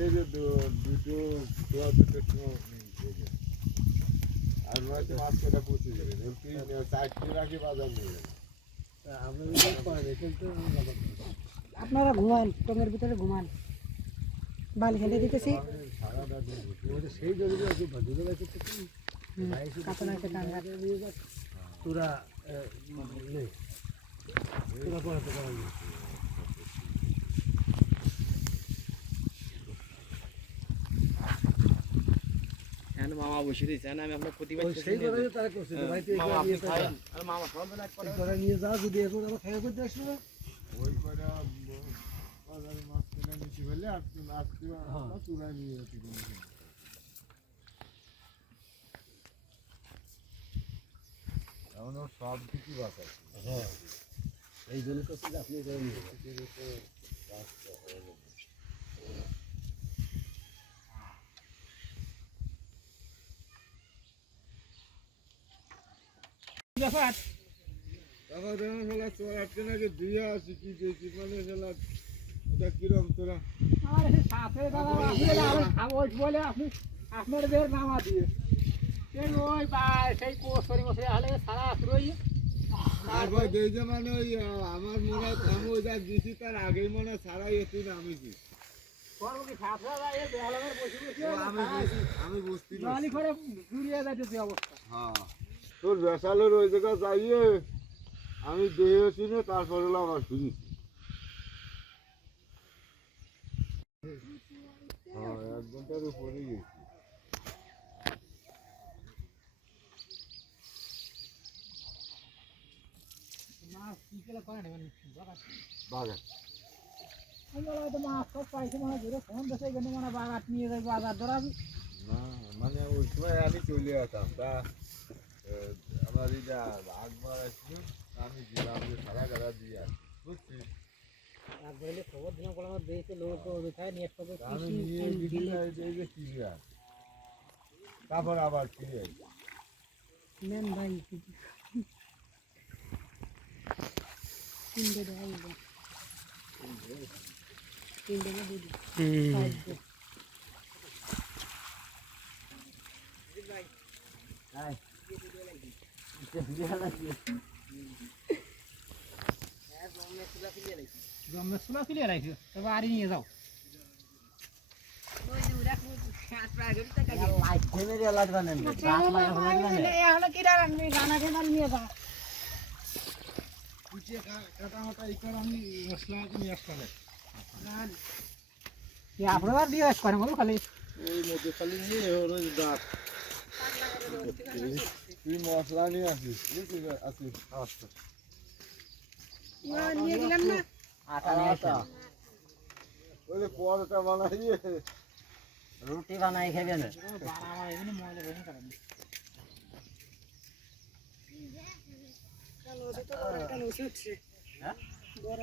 এই যে দুটো আর নয়তো মাছ কেটা পচে যাবে চারটি রাখি বাজার নিয়ে যাবে। আপনারা ঘুমান টঙের ভিতরে ঘুমান বালি খেলে দিতেছি সেই জন্য কাতলা একটা টান তোরা তোরা পড়াতে পারবি মামা বসে দিয়েছে আমি আপনার প্রতিবাদ সেই কথা তারা করছিল ভাই তুই মামা সব তোরা নিয়ে যাও যদি এখন আমার খাওয়া করতে আসলো না ওই করে বাজারে মাছ কেনা নিচে ফেলে আর চূড়ায় নিয়ে যাচ্ছি এখন সব কিছু বাঁচায়। হ্যাঁ এই জন্য তো আপনি ব্যাপার তারপর দেখো শালা চোর আটকে নাকি দিয়ে আসি কি দেখি মানে শালা এটা কিরম তোরা আরে সাথে দাদা আমি খাবো বলে আপনি আপনার বের নামা দিয়ে সেই ওই সেই কোসরি মশাই হলে সারা আসরই তারপর দেখে মানে ওই আমার মনে হয় আমি ওই যা দিছি তার আগেই মনে হয় সারাই এতে নামিছি আমি বুঝতে হ্যাঁ তোর বেসালের ওই জায়গা যাইয়ে আমি দেখেছি না তারপর হলো আমার শুনেছি হ্যাঁ 1 ঘন্টার উপরে গেছি বাগান মাছ সব পাইছে মানে ধরে ফোন দেশে গেলে মানে বাগাত নিয়ে যাই বাজার ধরাবি না মানে ওই সময় আমি চলে যেতাম তা আমার এটা আকবর আসছিল আমি দিলাম যে সারা গাড়া দিয়ে আসছি বুঝছিস আর বলে খবর দিলাম বলে আমার দেশে লোক কোথায় নেট পাবে আমি নিয়ে দিদি এই যে কিনে আস তারপর আবার ফিরে আসি নেন ভাই তিনটে দেখাই তিনটে না দুটো বাড়ি নিয়ে যাও আপনারা দিয়ে করেন বলো খালি এই মধ্যে খালি নিয়ে ওই দাঁত তুই মশলা নিয়ে আসিস বুঝছিস আসিস আচ্ছা নিয়ে গেলাম না আটা ওই যে পরোটা বানাইয়ে রুটি বানাই খাবে না বড়